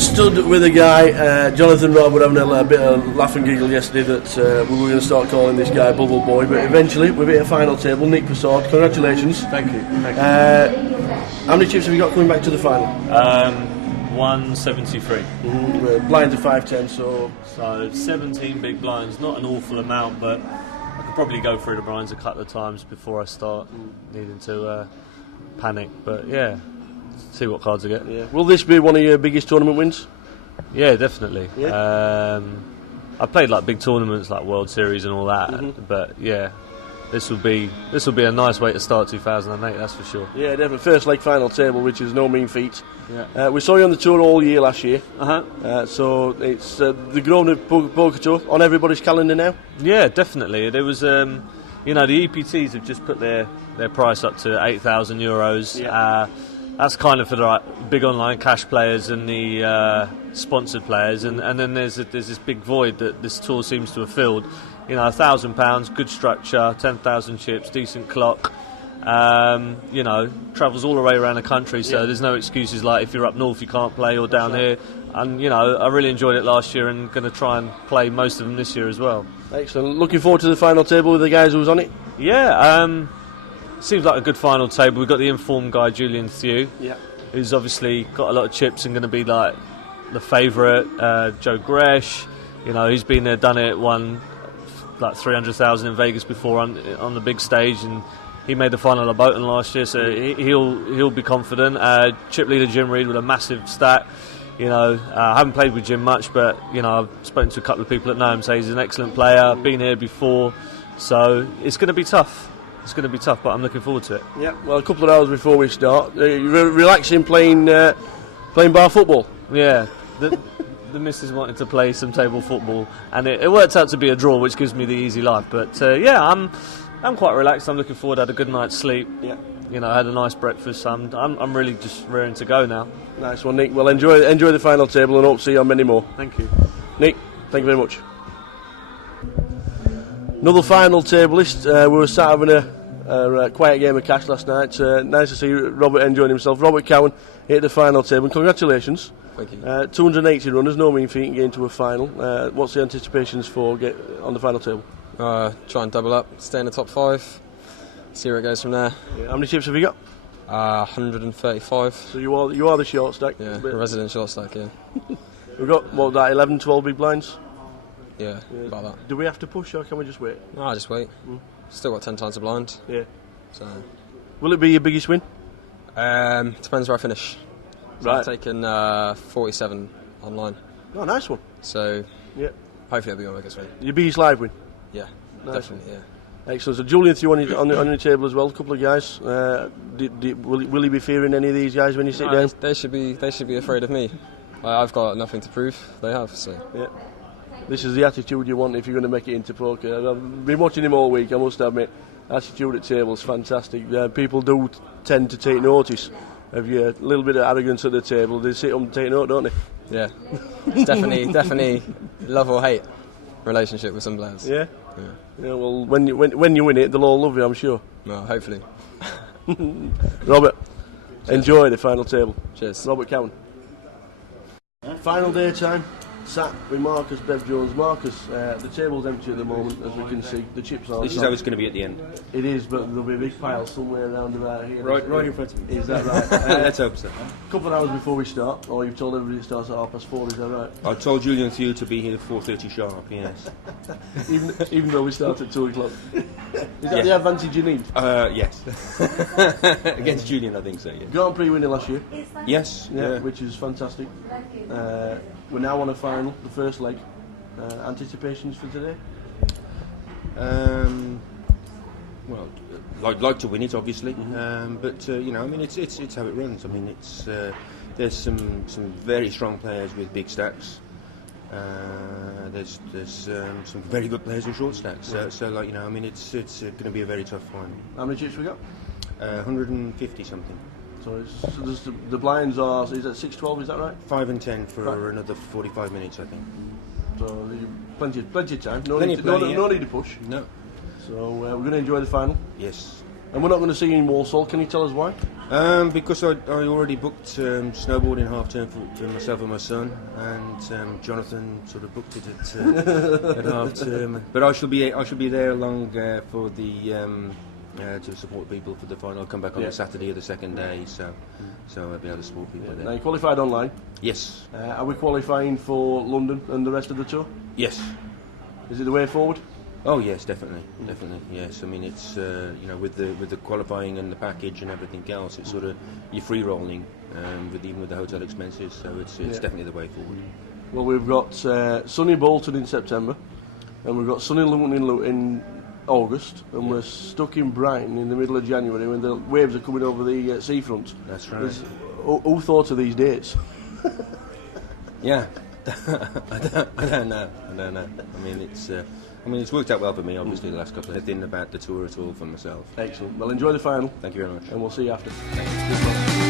stood with a guy, Jonathan Robb, were having a bit of laugh and giggle yesterday that we were going to start calling this guy Bubble Boy, but eventually we've hit a final table. Nick Passard, congratulations. Thank you. How many chips have you got coming back to the final? 173. Blinds are 510, so 17 big blinds, not an awful amount, but I could probably go through the blinds a couple of times before I start needing to panic. But yeah, see what cards I get. Yeah. Will this be one of your biggest tournament wins? Yeah, definitely. Yeah. I played like big tournaments like World Series and all that, but yeah, this will be a nice way to start 2008. That's for sure. Yeah, definitely. First leg final table, which is no mean feat. Yeah. We saw you on the tour all year last year. So it's the Grosvenor Poker Tour on everybody's calendar now. Yeah, definitely. There was, the EPTs have just put their price up to €8,000. Yeah. That's kind of for the big online cash players and the sponsored players, and then there's this big void that this tour seems to have filled. £1,000, good structure, 10,000 chips, decent clock. Travels all the way around the country, so there's no excuses like if you're up north you can't play or down here. And I really enjoyed it last year and going to try and play most of them this year as well. Excellent. Looking forward to the final table with the guys who was on it. Yeah. Seems like a good final table. We've got the informed guy Julian Thew, who's obviously got a lot of chips and going to be like the favourite. Joe Gresh, he's been there, done it, won like 300,000 in Vegas before on the big stage, and he made the final of Brighton last year, so he'll be confident. Chip leader Jim Reed with a massive stack. I haven't played with Jim much, but I've spoken to a couple of people that know him, say he's an excellent player, been here before, so it's going to be tough. It's going to be tough, but I'm looking forward to it. Yeah, well, a couple of hours before we start, you're relaxing playing bar football. Yeah, the missus wanted to play some table football, and it worked out to be a draw, which gives me the easy life. But I'm quite relaxed. I'm looking forward. I had a good night's sleep. Yeah, I had a nice breakfast. So I'm really just raring to go now. Nice one, Nick. Well, enjoy the final table, and hope to see you on many more. Thank you, Nick. Thank you very much. Another final tableist. We were sat having a quiet game of cash last night. Nice to see Robert enjoying himself. Robert Cowan hit the final table. And congratulations. Thank you. 280 runners, no mean feat in getting to a final. What's the anticipations for get on the final table? Try and double up, stay in the top 5, see where it goes from there. Yeah. How many chips have you got? 135. So you are the short stack. Yeah, a resident short stack. Yeah. We've got 11, 12 big blinds. Yeah, about that. Do we have to push or can we just wait? No, I'll just wait. Still got 10 times a blind. Yeah. So. Will it be your biggest win? Depends where I finish. So right. I've taken 47 online. Oh, nice one. So hopefully it'll be my biggest win. Your biggest live win? Yeah, nice. Definitely, yeah. Excellent. So Julian Thew on your table as well, a couple of guys. Will he be fearing any of these guys when you sit down? They should be afraid of me. I've got nothing to prove. They have, so. Yeah. This is the attitude you want if you're going to make it into poker. I've been watching him all week, I must admit. Attitude at table is fantastic. People do tend to take notice of your little bit of arrogance at the table. They sit up and take note, don't they? Yeah. It's definitely love or hate relationship with some players. Yeah? Yeah, well, when you win it, they'll all love you, I'm sure. No, hopefully. Robert, enjoy the final table. Cheers. Robert Cowan. Final day time. Sat with Marcus Bev Jones. Marcus, the table's empty at the moment, as we can see. The chips are. This is how it's going to be at the end. It is, but there'll be a big pile somewhere around about here. Right in front of me. Is that right? Let's hope so. A couple of hours before we start, or you've told everybody it starts at 4:30. Is that right? I told Julian Thew to be here at 4:30 sharp. Yes. even though we start at 2 o'clock. Is that the advantage you need? Yes. Against Julian, I think so. Yeah. Grand Prix winner last year. Yes. Yeah, which is fantastic. We're now on a final, the first leg. Anticipations for today? Well, I'd like to win it, obviously, but it's how it runs. I mean, it's there's some very strong players with big stacks. There's some very good players with short stacks. So it's going to be a very tough final. How many chips we got? 150 something. So the blinds are, is that 6-12, is that right? 5 and 10 for another 45 minutes, I think. So plenty of time. No need to push. No. So we're going to enjoy the final. Yes. And we're not going to see you in Walsall. Can you tell us why? Because I already booked snowboarding half term for myself and my son, and Jonathan sort of booked it at half term. But I shall be there along for the to support people for the final. I'll come back on the Saturday of the second day, so I'll be able to support people there. Now you qualified online. Yes. Are we qualifying for London and the rest of the tour? Yes. Is it the way forward? Oh yes, definitely, yes. I mean, it's with the qualifying and the package and everything else, it's sort of you're free rolling even with the hotel expenses. So it's definitely the way forward. Well, we've got sunny Bolton in September, and we've got sunny Luton in August, and we're stuck in Brighton in the middle of January when the waves are coming over the seafront. That's right. Who thought of these dates? Yeah, I don't know. I mean, it's worked out well for me, obviously, the last couple of years. Nothing about the tour at all for myself. Excellent. Well, enjoy the final. Thank you very much. And we'll see you after. Thank you.